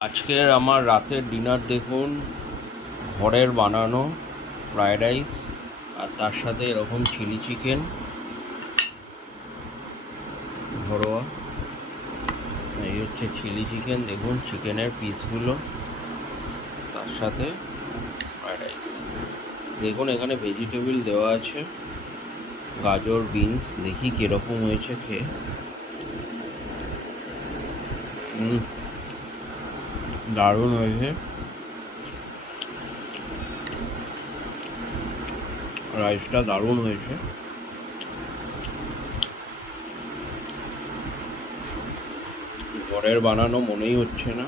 আজকের আমার রাতের ডিনার দেখুন, ঘরের বানানো ফ্রায়েড রাইস আর তার সাথে এরকম চিলি চিকেন ঘরোয়া। এই হচ্ছে চিলি চিকেন, দেখুন চিকেনের পিসগুলো, তার সাথে ফ্রায়েড রাইস। দেখুন এখানে ভেজিটেবল দেওয়া আছে, গাজর, বিনস। দেখি কীরকম হয়েছে খেয়ে। দারুণ হয়েছে। রাইসটা দারুণ হয়েছে। ঘরের বানানো মনেই হচ্ছে না।